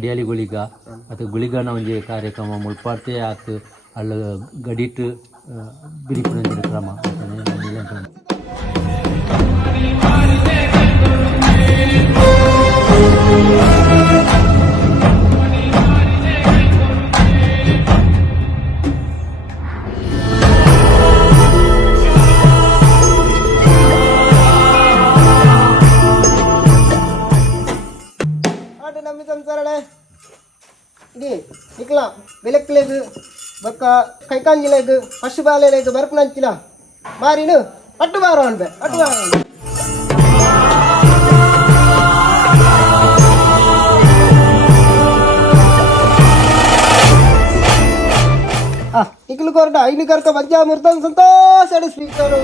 ಗಡಿಯಾಲಿ ಗುಳಿಗ ಮತ್ತು ಗುಳಿಗನ ಒಂಜಿ ಕಾರ್ಯಕ್ರಮ ಮುಳ್ಪಾಡ್ತೆ ಆತು ಅಲ್ಲ ಗಡಿಟ್ ಬಿರಿಪುನ ಕ್ರಮ ನಮ್ಮಿ ಸಂಸಾರಡೆ ಇಡಿ ನಿಕ್ಲ ಬೆಲೆಕ್ಲೆಗ್ ಬೊಕ್ಕ ಕೈಕಾಂಜಿಲೆಗ್ ಪಶು ಬಾಲೆಲೆಗ್ ಬರ್ಪುನಂಚಿನ ಮಾರಿನು ಅಟ್ಟು ಬಾರೋ ಅನ್ಬೆ ಅಟ್ಟು ಬಾರೋ ಇಕ್ಲು ಕೊರಟ ಐನು ಕರ್ಕ ಬಂಜಾ ಮುರ್ತ ಸಂತೋಷ ಸ್ಪೀಕರ್